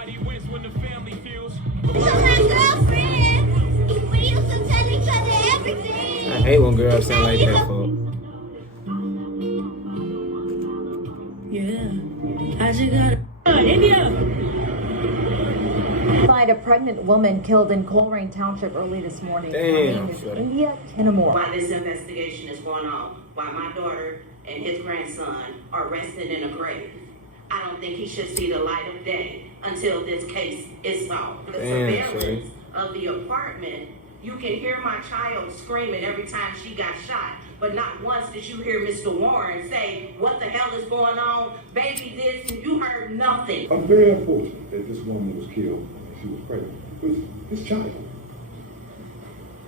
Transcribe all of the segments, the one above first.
Everybody wins when the family feels. So my girlfriend, we used to tell each other everything. I hate when girls sound like that, folks. Yeah, I just got India. Find a pregnant woman killed in Coleraine Township early this morning. Her Damn, name is shorty. India Kinnamore. Why this investigation is going on, why my daughter and his grandson are resting in a grave. I don't think he should see the light of day until this case is solved. The Damn, surveillance of the apartment, you can hear my child screaming every time she got shot, but not once did you hear Mr. Warren say, what the hell is going on, baby this, and you heard nothing. I'm very unfortunate that this woman was killed and she was pregnant with this child.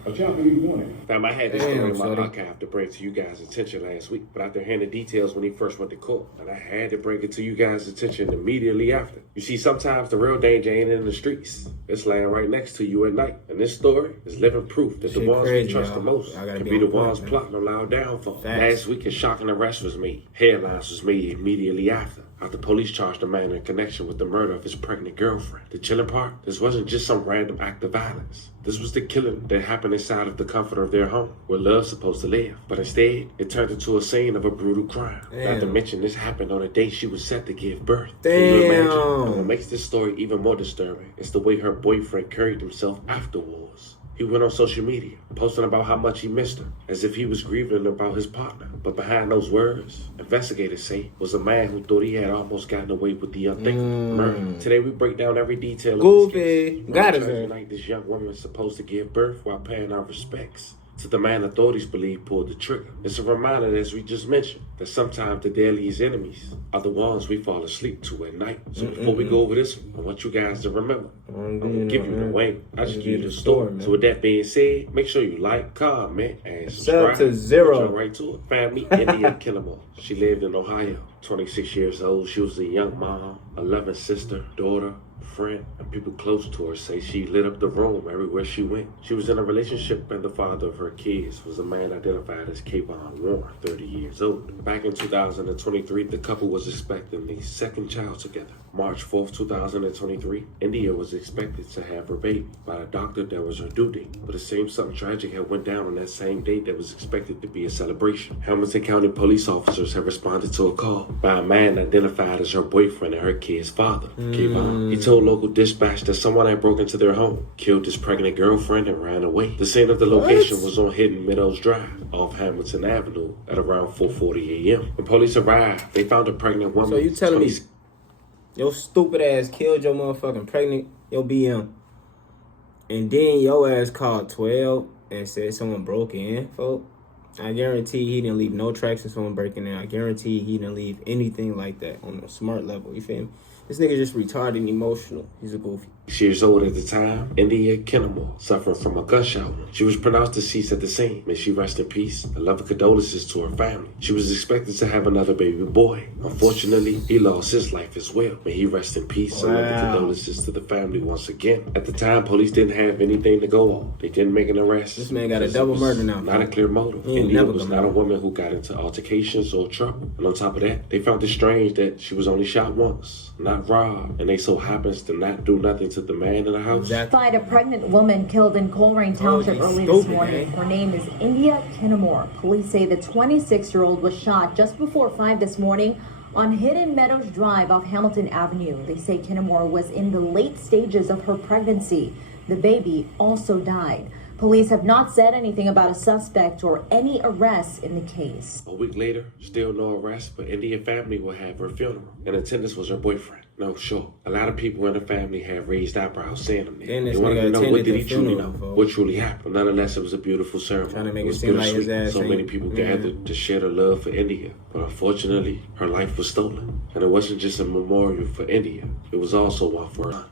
A child that he wanted. Fam, I had this Damn, story in my shorty. archive to bring to you guys' attention last week, but after hearing the details when he first went to court, and I had to bring it to you guys' attention immediately after. You see, sometimes the real danger ain't in the streets. It's laying right next to you at night. And this story is living proof that the Shit ones crazy, we trust y'all. the most I gotta can be be on the point, ones man. plotting on our downfall. Facts. Last week, a shocking arrest was made. Headlines was made immediately after police charged the man in connection with the murder of his pregnant girlfriend. The chilling part, this wasn't just some random act of violence. This was the killing that happened inside of the comfort of their home, where love's supposed to live. But instead, it turned into a scene of a brutal crime. Not to Damn. mention, this happened on a day she was set to give birth. Damn. Can you imagine? And what makes this story even more disturbing is the way her boyfriend carried himself afterwards. He went on social media, posting about how much he missed her, as if he was grieving about his partner. But behind those words, investigators say, was a man who thought he had almost gotten away with the unthinkable murder. Today we break down every detail of Goofy. this case. Got On it, Thursday man. night, this young woman is supposed to give birth while paying our respects to the man authorities believe pulled the trigger. It's a reminder, as we just mentioned, that sometimes the deadliest enemies are the ones we fall asleep to at night. So before we go over this one, I want you guys to remember, I'm gonna give you the wing. I just give you the story. man. So with that being said, make sure you like, comment, and Sub subscribe. to zero. Jump right to it. Family, India Kinnamore. She lived in Ohio, 26 years old. She was a young mom, a loving sister, daughter, friend, and people close to her say she lit up the room everywhere she went. She was in a relationship, and the father of her kids was a man identified as Kayvon Warren, 30 years old. Back in 2023, the couple was expecting the second child together. March 4th, 2023, India was expected to have her baby. By the doctor, that was her due date. But it seems something tragic had went down on that same date that was expected to be a celebration. Hamilton County police officers have responded to a call by a man identified as her boyfriend and her kid's father, Kayvon. He told local dispatch that someone had broken into their home, killed his pregnant girlfriend, and ran away. The scene of the location was on Hidden Meadows Drive off Hamilton Avenue at around 4:40 a.m. When police arrived, they found a pregnant woman. So you telling me your stupid ass killed your motherfucking pregnant, your BM, and then your ass called 12 and said someone broke in, folks? I guarantee he didn't leave no tracks of someone breaking in. I guarantee he didn't leave anything like that on a smart level. You feel me? This nigga just retarded and emotional. He's a goofy. Years old at the time, India Kinnamore suffered from a gunshot wound. She was pronounced deceased at the scene. May she rest in peace. A love and condolences to her family. She was expected to have another baby boy. Unfortunately, he lost his life as well. May he rest in peace. A love and condolences to the family once again. At the time, police didn't have anything to go on. They didn't make an arrest. This man got a because double it was murder now. Not a clear motive. He ain't India never was gonna not a know. woman who got into altercations or trouble. And on top of that, they found it strange that she was only shot once, not robbed. And they so happens to not do nothing to the man in the house. Exactly. Find a pregnant woman killed in Coleraine Township you early this stupid, morning. man. Her name is India Kinnamore. Police say the 26-year-old was shot just before 5 this morning on Hidden Meadows Drive off Hamilton Avenue. They say Kinnamore was in the late stages of her pregnancy. The baby also died. Police have not said anything about a suspect or any arrests in the case. A week later, still no arrest, but India family will have her funeral. In attendance was her boyfriend. No, sure. A lot of people in the family have raised eyebrows seeing him there. Then this They wanted nigga to know what attended did the he truly funeral, know, folks. what truly happened. Nonetheless, it was a beautiful ceremony. Trying to make it was seem like his bittersweet. ass So ain't- many people Yeah. gathered to share their love for India. But unfortunately, her life was stolen. And it wasn't just a memorial for India. It was also one for her.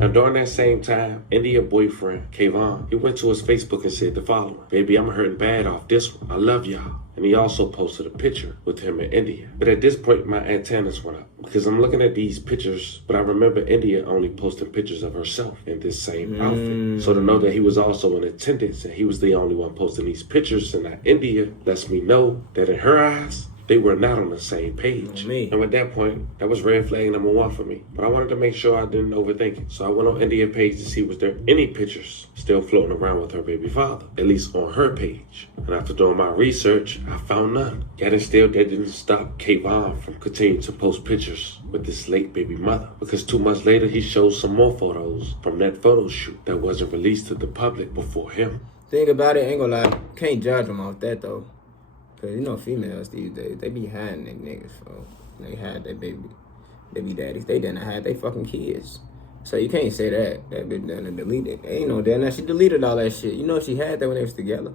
Now, during that same time, India boyfriend, Kayvon, he went to his Facebook and said the following: "Baby, I'm hurting bad off this one. I love y'all." And he also posted a picture with him in India. But at this point, my antennas went up because I'm looking at these pictures, but I remember India only posting pictures of herself in this same outfit. So to know that he was also in attendance and he was the only one posting these pictures and not India lets me know that in her eyes, they were not on the same page. Me. And at that point, that was red flag number one for me. But I wanted to make sure I didn't overthink it. So I went on India's page to see was there any pictures still floating around with her baby father, at least on her page. And after doing my research, I found none. Yet and still, that didn't stop Kayvon from continuing to post pictures with this late baby mother. Because 2 months later, he showed some more photos from that photo shoot that wasn't released to the public before him. Think about it, ain't gonna lie, can't judge them off that though. Cause you know females these days, they be hiding their niggas, folks. They hide their baby daddies. They didn't hide they fucking kids. So you can't say that bitch done and deleted. Ain't no damn that she deleted all that shit. You know she had that when they was together.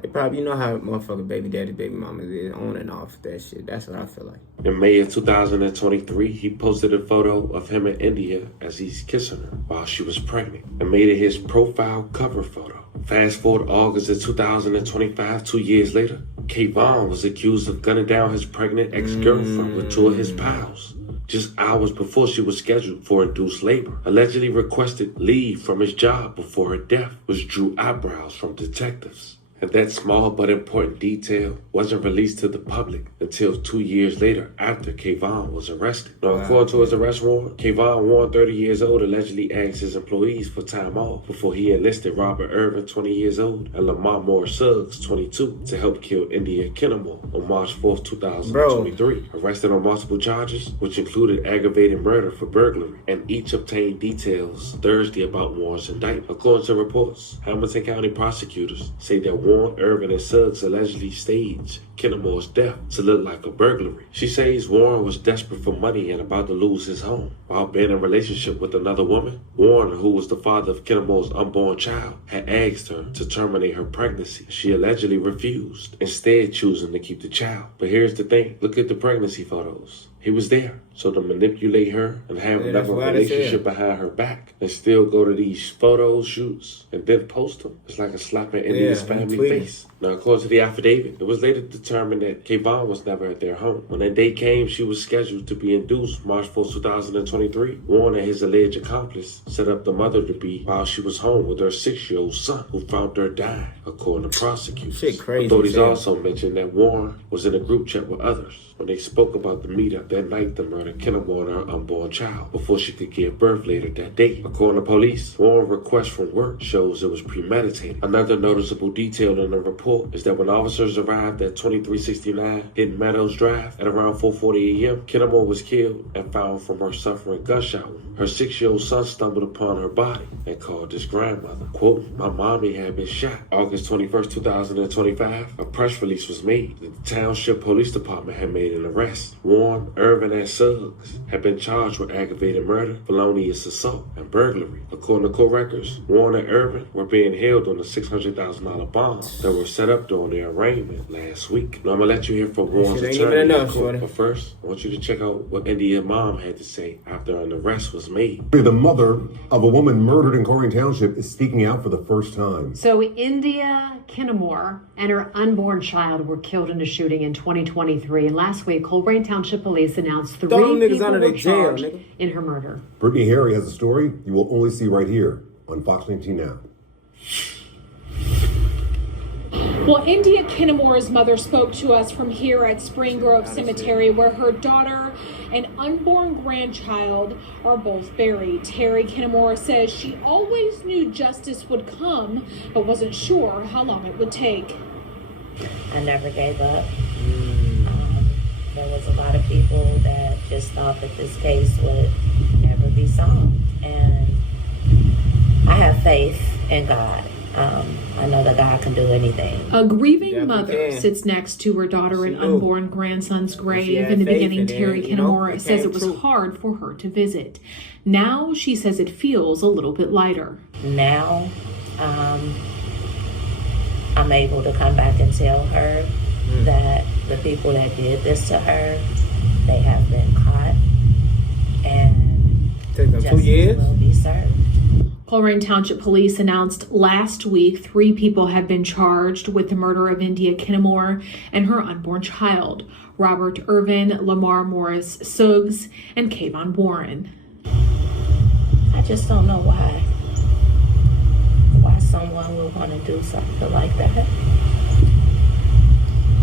They probably, you know how motherfucking baby daddy, baby mamas is on and off that shit. That's what I feel like. In May of 2023, he posted a photo of him in India as he's kissing her while she was pregnant and made it his profile cover photo. Fast forward August of 2025, 2 years later, Kayvon was accused of gunning down his pregnant ex-girlfriend with 2 of his pals. Just hours before she was scheduled for induced labor, allegedly requested leave from his job before her death, which drew eyebrows from detectives. And that small but important detail wasn't released to the public until 2 years later after Kayvon was arrested. Now, according to his arrest warrant, Kayvon Warren, 30 years old, allegedly asked his employees for time off before he enlisted Robert Irvin, 20 years old, and Lamar Moore Suggs, 22, to help kill India Kinnemore on March 4th, 2023. Arrested on multiple charges, which included aggravated murder for burglary, and each obtained details Thursday about Warren's indictment. According to reports, Hamilton County prosecutors say that Warren, Irvin, and Suggs allegedly staged Kinnemore's death to look like a burglary. She says Warren was desperate for money and about to lose his home. While being in a relationship with another woman, Warren, who was the father of Kinnemore's unborn child, had asked her to terminate her pregnancy. She allegedly refused, instead choosing to keep the child. But here's the thing, look at the pregnancy photos. He was there. So to manipulate her and have another relationship behind her back and still go to these photo shoots and then post them, it's like a slap in India's family face. Now, according to the affidavit, it was later determined that Kayvon was never at their home. When that day came, she was scheduled to be induced March 4, 2023. Warren and his alleged accomplice set up the mother to be while she was home with her 6-year-old son, who found her dying, according to prosecutors. Shit crazy. Authorities also mentioned that Warren was in a group chat with others when they spoke about the meetup that night to murder Kinnemore and her unborn child before she could give birth later that day. According to police, Warren's request from work shows it was premeditated. Another noticeable detail in the report is that when officers arrived at 2369 Hidden Meadows Drive at around 4:40 a.m., Kinnemore was killed and found from her suffering gunshot wound. Her 6-year-old son stumbled upon her body and called his grandmother. Quote, "My mommy had been shot." August 21st, 2025, a press release was made that the Township Police Department had made an arrest. Warren, Irvin, and Suggs had been charged with aggravated murder, felonious assault, and burglary. According to court records, Warren and Irvin were being held on a $600,000 bond that were set up during their arraignment last week. Now I'm gonna let you hear from Warren's attorney in court, but first, I want you to check out what India's mom had to say after an arrest was made. The mother of a woman murdered in Corrigan Township is speaking out for the first time. So India Kinnemore and her unborn child were killed in a shooting in 2023. And last week, Colerain Township Police announced 3 people were charged in her murder. Brittany Harry has a story you will only see right here on Fox 19 Now. Well, India Kinnemore's mother spoke to us from here at Spring Grove Cemetery, where her daughter and unborn grandchild are both buried. Terry Kinnemore says she always knew justice would come, but wasn't sure how long it would take. I never gave up. There was a lot of people that just thought that this case would never be solved. And I have faith in God. I know that God can do anything. A grieving mother sits next to her daughter and unborn grandson's grave. In the beginning, Terry Kinnemore says it was hard for her to visit. Now she says it feels a little bit lighter. Now, I'm able to come back and tell her that the people that did this to her, they have been caught and justice will be served. Colerain Township Police announced last week 3 people have been charged with the murder of India Kinnemore and her unborn child, Robert Irvin, Lamar Morris Suggs, and Kayvon Warren. I just don't know why someone would want to do something like that.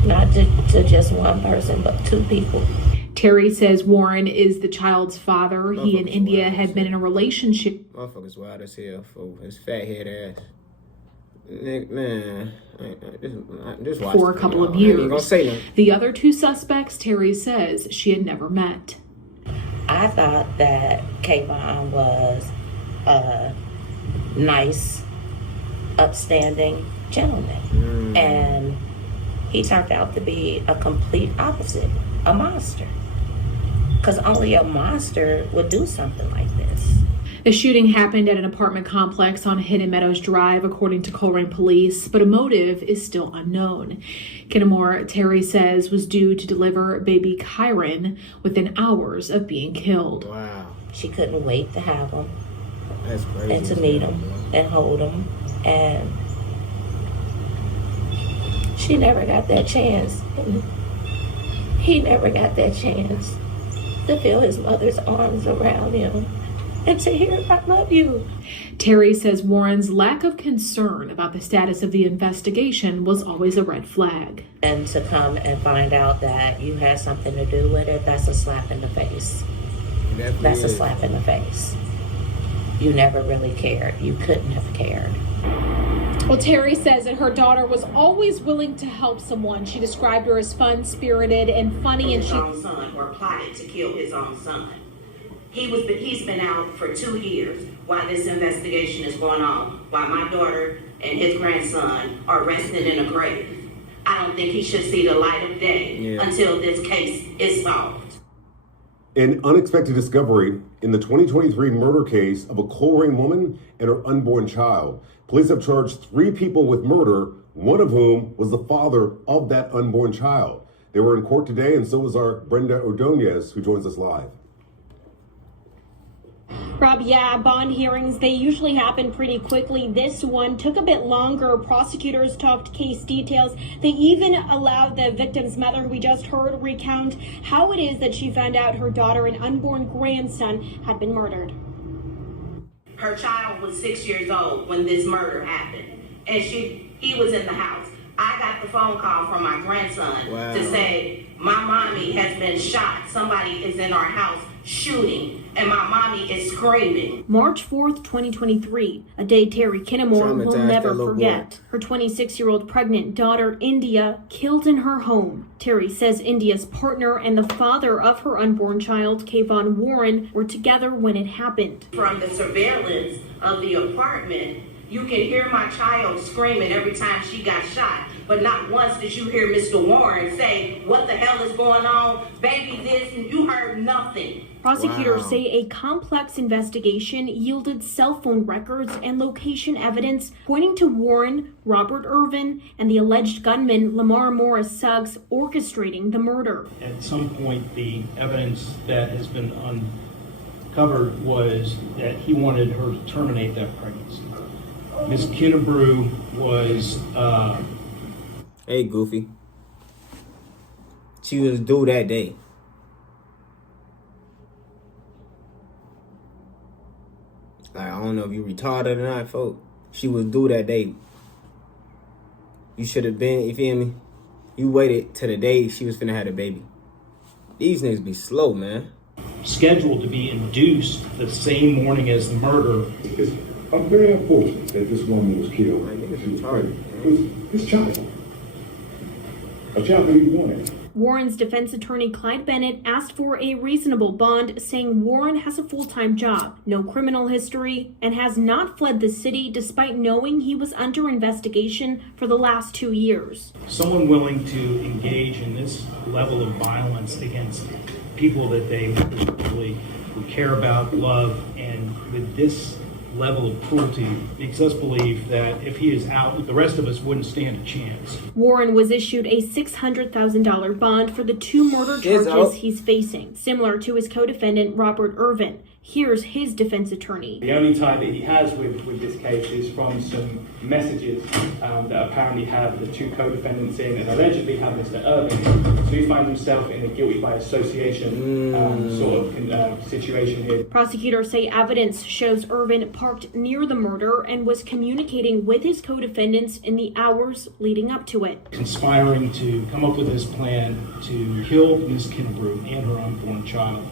not to just one person, but two people. Terry says Warren is the child's father. He and India had been in a relationship. Motherfucker's wild as hell for his fat head ass. Man, just watch For a couple of years. I ain't gonna say nothing. The other two suspects, Terry says she had never met. I thought that Kayvon was a nice, upstanding gentleman. And he turned out to be a complete opposite, a monster. Because only a monster would do something like this. The shooting happened at an apartment complex on Hidden Meadows Drive, according to Colerain police, but a motive is still unknown. Kennemore, Terry says, was due to deliver baby Kyron within hours of being killed. Wow. She couldn't wait to have him. That's crazy. And to meet him and hold him. And she never got that chance. He never got that chance to feel his mother's arms around him and to hear, "I love you." Terry says Warren's lack of concern about the status of the investigation was always a red flag. And to come and find out that you had something to do with it, that's a slap in the face. That's a slap in the face. You never really cared. You couldn't have cared. Well, Terry says that her daughter was always willing to help someone. She described her as fun-spirited and funny, and his own son, or plotted to kill his own son. He's been out for 2 years while this investigation is going on, while my daughter and his grandson are resting in a grave. I don't think he should see the light of day until this case is solved. An unexpected discovery in the 2023 murder case of a Colerain woman and her unborn child. Police have charged 3 people with murder, one of whom was the father of that unborn child. They were in court today, and so was our Brenda Ordonez, who joins us live. Rob, yeah, bond hearings, they usually happen pretty quickly. This one took a bit longer. Prosecutors talked case details. They even allowed the victim's mother, who we just heard, recount how it is that she found out her daughter and unborn grandson had been murdered. Her child was 6 years old when this murder happened, and he was in the house. I got the phone call from my grandson to say, "My mommy has been shot. Somebody is in our house shooting, and my mommy is screaming." March 4th, 2023, a day Terry Kennemore will never forget. Her 26-year-old pregnant daughter, India, killed in her home. Terry says India's partner and the father of her unborn child, Kayvon Warren, were together when it happened. From the surveillance of the apartment, you can hear my child screaming every time she got shot, but not once did you hear Mr. Warren say, "What the hell is going on? Baby this," and you heard nothing. Prosecutors say a complex investigation yielded cell phone records and location evidence pointing to Warren, Robert Irvin, and the alleged gunman Lamar Morris Suggs orchestrating the murder. At some point, the evidence that has been uncovered was that he wanted her to terminate that pregnancy. Ms. Kennebrew was... Hey, Goofy. She was due that day. Like, I don't know if you retarded or not, folks. She was due that day. You should have been, you feel me? You waited till the day she was finna have a baby. These niggas be slow, man. Scheduled to be induced the same morning as the murder. It's very unfortunate that this woman was killed. She was pregnant. It was his child. A child that he wanted. Warren's defense attorney Clyde Bennett asked for a reasonable bond, saying Warren has a full-time job, no criminal history, and has not fled the city despite knowing he was under investigation for the last 2 years. Someone willing to engage in this level of violence against people that they really care about, love, and with this level of cruelty makes us believe that if he is out, the rest of us wouldn't stand a chance. Warren was issued a $600,000 bond for the 2 murder charges he's facing, similar to his co-defendant Robert Irvin. Here's his defense attorney. The only tie that he has with this case is from some messages that apparently have the two co-defendants in and allegedly have Mr. Irvin in. So he finds himself in a guilty by association situation here. Prosecutors say evidence shows Irvin parked near the murder and was communicating with his co-defendants in the hours leading up to it. Conspiring to come up with this plan to kill Ms. Kinnebrew and her unborn child.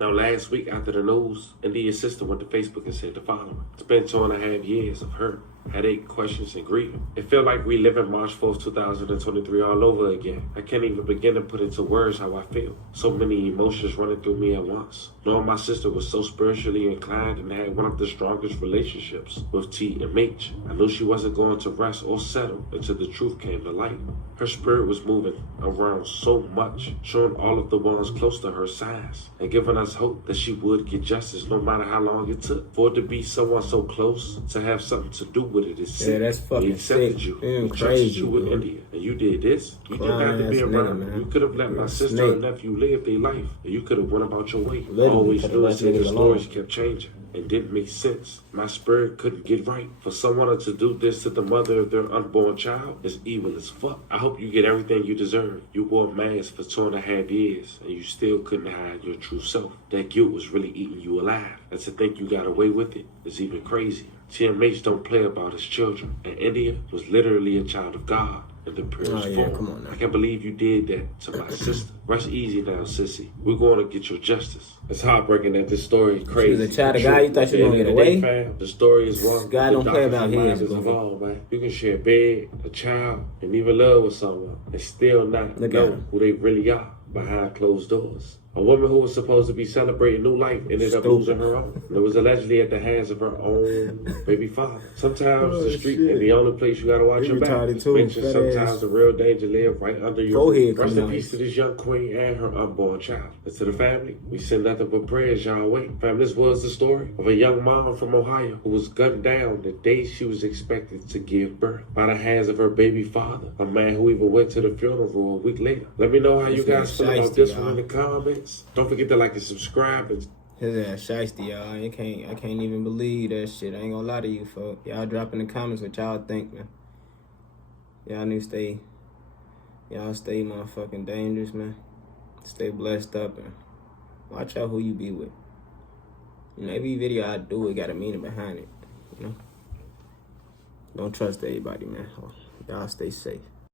Now, last week after the news, India's sister went to Facebook and said the following. It's been 2.5 years of hurt, headache, questions, and grieving. It felt like we live in March 4th, 2023 all over again. I can't even begin to put into words how I feel. So many emotions running through me at once. Knowing my sister was so spiritually inclined and had one of the strongest relationships with T and H, I knew she wasn't going to rest or settle until the truth came to light. Her spirit was moving around so much, showing all of the ones close to her signs, and giving us hope that she would get justice no matter how long it took. For it to be someone so close, to have something to do with it is sick. Yeah, that's fucking we accepted sick. you. Damn, We trusted crazy, you with bro. India, and you did this. You didn't have to be Crying-ass around. nigga, man. You could have let You're my a sister snake. and nephew live their life, and you could have went about your way. Literally, Always could've knew left until the niggas alone. stories kept changing and didn't make sense. My spirit couldn't get right. For someone to do this to the mother of their unborn child is evil as fuck. I hope you get everything you deserve. You wore a mask for 2.5 years, and you still couldn't hide your true self. That guilt was really eating you alive. And to think you got away with it is even crazier. TMH don't play about his children, and India was literally a child of God in the purest form. Come on now. I can't believe you did that to my sister. Rest easy now, sissy. We're going to get your justice. It's heartbreaking that this story is crazy. She was a child of God. You thought she was gonna get away? Fam, the story is one. God the don't play about doctor's mind his, is bro. involved, man. You can share a bed, a child, and even love with someone, and still not Look at know him. who they really are behind closed doors. A woman who was supposed to be celebrating new life ended up Stupid. losing her own. It was allegedly at the hands of her own baby father. Sometimes the street is the only place you gotta watch He your back. retarded too, Mention fat sometimes ass. the real danger live right under your Forehead Rest coming in out. peace to this young queen and her unborn child. And to the family, we send nothing but prayers y'all way. Fam, this was the story of a young mom from Ohio who was gunned down the day she was expected to give birth by the hands of her baby father, a man who even went to the funeral a week later. Let me know how you guys feel about this one in the comments. Don't forget to like and subscribe. And His ass shiesty, y'all. I can't even believe that shit. I ain't gonna lie to you, folks. Y'all drop in the comments what y'all think, man. Y'all stay motherfucking dangerous, man. Stay blessed up and watch out who you be with. You know, every video I do, it got a meaning behind it. You know? Don't trust everybody, man. Y'all stay safe.